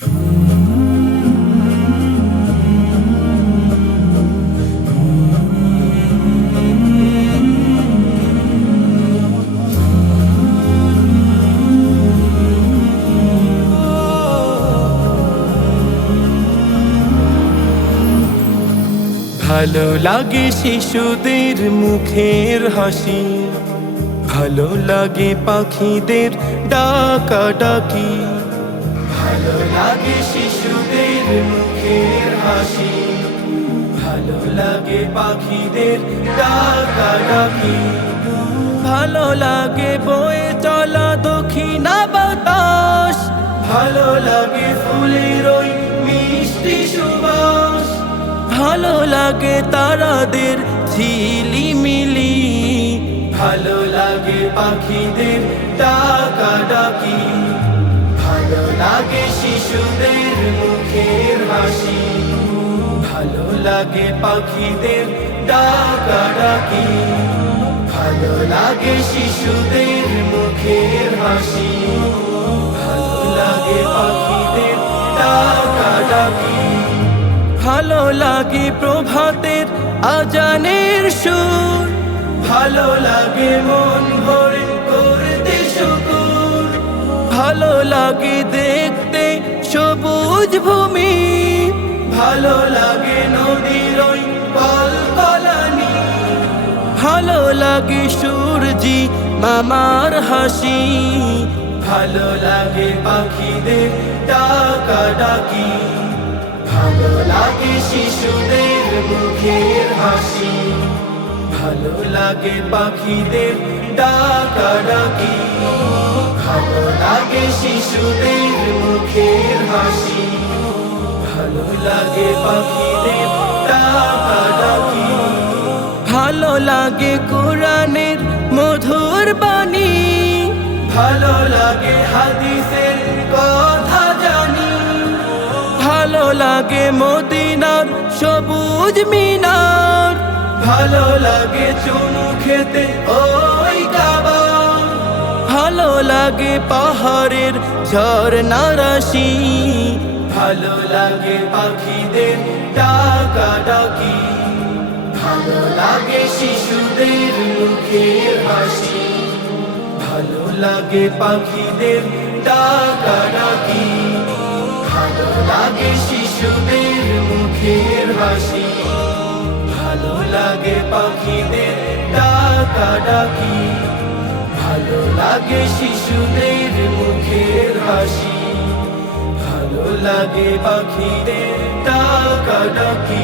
ভালো লাগে শিশুদের মুখের হাসি, ভালো লাগে পাখিদের ডাকাডাকি। ভালো লাগে শিশুদের মুখের হাসি, ভালো লাগে পাখিদের ডাকাডাকি। ভালো লাগে বয়ে চলা দক্ষিণা বাতাস, ভালো লাগে ফুলের ওই মিষ্টি সুবাস। ভালো লাগে তারাদের ঝিলিমিলি, ভালো লাগে পাখিদের ডাকাডাকি। ভালো লাগে শিশুদের মুখের হাসি, ভালো লাগে পাখিদের ডাকাডাকি। ভালো লাগে শিশুদের মুখের হাসি, ভালো লাগে পাখিদের ডাকাডাকি। ভালো লাগে প্রভাতের আজানের সুর, ভালো লাগে মন ভরে করতে শুকর। ভালো লাগে দেখতে সবুজ ভূমি, ভালো লাগে নদীর ওই কলকলানি। ভালো লাগে সূর্যি মামার হাসি, ভালো লাগে পাখিদের ডাকাডাকি। ভালো লাগে শিশুদের মুখের হাসি, ভালো লাগে পাখিদের ডাকাডাকি। ভালো লাগে শিশুদের মুখের হাসি, ভালো লাগে পাখিদের ডাকাডাকি। ভালো লাগে কোরআনের মধুর বাণী, ভালো লাগে হাদিসের কথা জানি। ভালো লাগে মদিনার সবুজ মিনার, ভালো লাগে চুনু খেতে ওই কাবা। ভালো লাগে পাহাড়ের ঝরনা রাশি, ভালো লাগে পাখিদের ডাকাডাকি। ভালো লাগে শিশুদের মুখের হাসি, ভালো লাগে পাখিদের ডাকাডাকি। ভালো লাগে শিশুদের মুখের হাসি, ভালো লাগে পাখিদের ডাকাডাকি। ভালো লাগে শিশুদের মুখের হাসি, ভালো লাগে পাখিদের ডাকাডাকি।